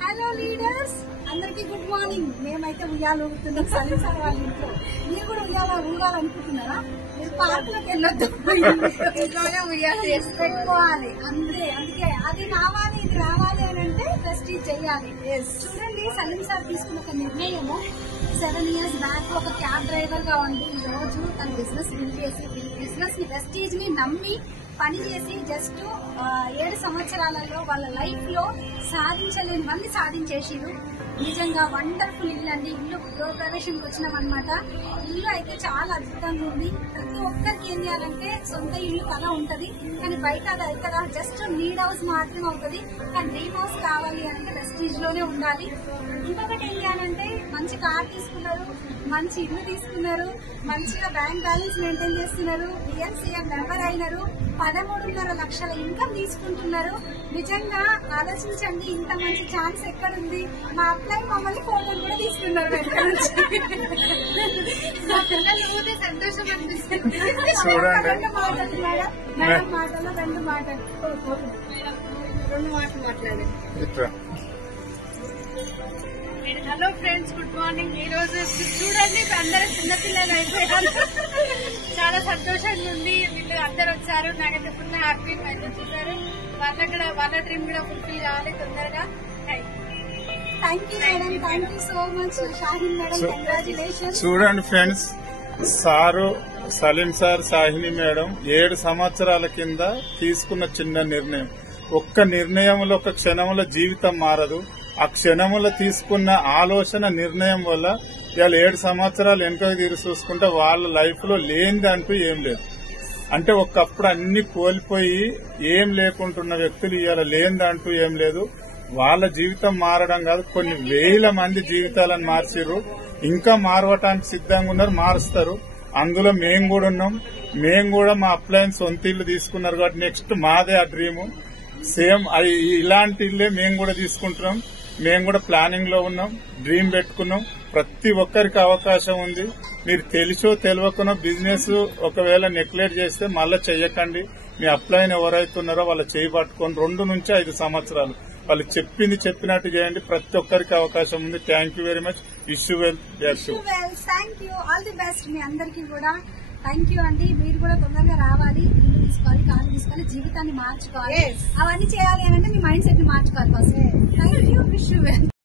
Hello leaders, అందరికి good morning. మేమైతే ఉయ్యాలు ఊగుతున్నాం సలీం సార్ వాళ్ళ ఇంట్లో. మీరు కూడా ఊగాలనుకుంటున్నారా? మీరు పార్క్ లోకి వెళ్ళొద్దు, ఇంట్లోనే ఉయ్యాలు చేసి పెట్టుకోవాలి. అందుకే అది రావాలి, ఇది రావాలి అని అంటే ప్రెస్టీజ్ చెయ్యాలి. చూడండి, సలీం సార్ తీసుకున్న ఒక నిర్ణయము 7 years బ్యాక్ ఒక క్యాబ్ డ్రైవర్ గా ఉండి ఈ రోజు తన బిజినెస్ బిల్డ్ చేసి బిజినెస్ ని ప్రెస్టీజ్ ని నమ్మి పని చేసి జస్ట్ 7 సంవత్సరాలలో వాళ్ళ లైఫ్ లో సాధించలేనివన్నీ సాధించేసిరు. నిజంగా వండర్ఫుల్ ఇల్లు అండి. ఇల్లు గృహప్రవేశంకి వచ్చినాం అనమాట. ఇల్లు అయితే చాలా అద్భుతంగా ఉంది. ప్రతి ఒక్కరికి ఏం చేయాలంటే సొంత ఇల్లు కళ ఉంటది, కానీ బయట అది అవుతుందా? జస్ట్ నీడ్ హౌస్ మాత్రమే అవుతుంది. కానీ డ్రీమ్ హౌస్ కావాలి అంటే ప్రెస్టీజ్ లోనే ఉండాలి. ఇంకొకటి ఏం చేయాలంటే మంచి కార్ తీసుకున్నారు, మంచి ఇల్లు తీసుకున్నారు, మంచిగా బ్యాంక్ బ్యాలెన్స్ మెయింటైన్ చేస్తున్నారు, బిఎన్సీఎం మెంబర్ అయినారు, 13.5 లక్షల ఇన్కమ్ తీసుకుంటున్నారు. నిజంగా ఆలోచించండి, ఇంత మంచి ఛాన్స్ ఎక్కడుంది? మా అప్లై మమ్మల్ని ఫోటోలు కూడా తీసుకున్నారు. మా పిల్లలు ఊరికే సంతోషం అనిపిస్తుంది. 2 మాటలు మేడం మాటలు 2 మాటలు మాట్లాడండి. Hello friends, good morning. ఈ రోజు చూడండి, అందరూ చిన్నపిల్లలు అయిపోయారు. చాలా సంతోషంగా ఉంది. వీళ్ళు అందరు వచ్చారు. నాకైతే ఫుల్ హ్యాపీ చూసారు. వాళ్ళ డ్రీమ్ కూడా ఫుల్ఫిల్ కావాలి తొందరగా. Thank you madam, thank you so much. Shahin madam, congratulation. చూడండి friends, sir Saleem sir, Shahini madam 7 సంవత్సరాల కింద తీసుకున్న చిన్న నిర్ణయం. ఒక్క నిర్ణయంలో, ఒక క్షణంలో జీవితం మారదు. ఆ క్షణంలో తీసుకున్న ఆలోచన, నిర్ణయం వల్ల ఇవాళ 7 సంవత్సరాలు వెనుకకు తీరు చూసుకుంటే వాళ్ళ లైఫ్ లో లేనిది అంటూ ఏం లేదు. అంటే ఒకప్పుడు అన్ని కోల్పోయి ఏం లేకుంటున్న వ్యక్తులు ఇవాళ లేనిది అంటూ ఏం లేదు. వాళ్ళ జీవితం మారడం కాదు, కొన్ని వేల మంది జీవితాలను మార్చిర్రు. ఇంకా మారవటానికి సిద్ధంగా ఉన్నారు, మారుస్తారు. అందులో మేము కూడా ఉన్నాం. మేము కూడా మా అప్లయన్స్ సొంత ఇల్లు తీసుకున్నారు కాబట్టి నెక్స్ట్ మాదే ఆ డ్రీము. సేమ్ ఇలాంటి ఇల్లే మేము కూడా తీసుకుంటున్నాం. మేము కూడా ప్లానింగ్ లో ఉన్నాం, డ్రీమ్ పెట్టుకున్నాం. ప్రతి ఒక్కరికి అవకాశం ఉంది. మీరు తెలిసో తెలియకనో బిజినెస్ ఒకవేళ నెగ్లెక్ట్ చేస్తే మళ్ళీ చెయ్యకండి. మీ అప్లైన్ ఎవరైతే ఉన్నారో వాళ్ళ చేయి పట్టుకొని 2 నుంచి 5 సంవత్సరాలు వాళ్ళు చెప్పింది చెప్పినట్టు చేయండి. ప్రతి ఒక్కరికి అవకాశం ఉంది. Thank you very much. Wish you well. Thank you, all the best మీ అందరికీ కూడా. థ్యాంక్ యూ అండి. మీరు కూడా తొందరగా రావాలి, ఇల్లు తీసుకోవాలి, కాలు తీసుకోవాలి, జీవితాన్ని మార్చుకోవాలి. అవన్నీ చేయాలి అని అంటే మీ మైండ్ సెట్ ని మార్చుకోవాలి first. Thank you, wish you well.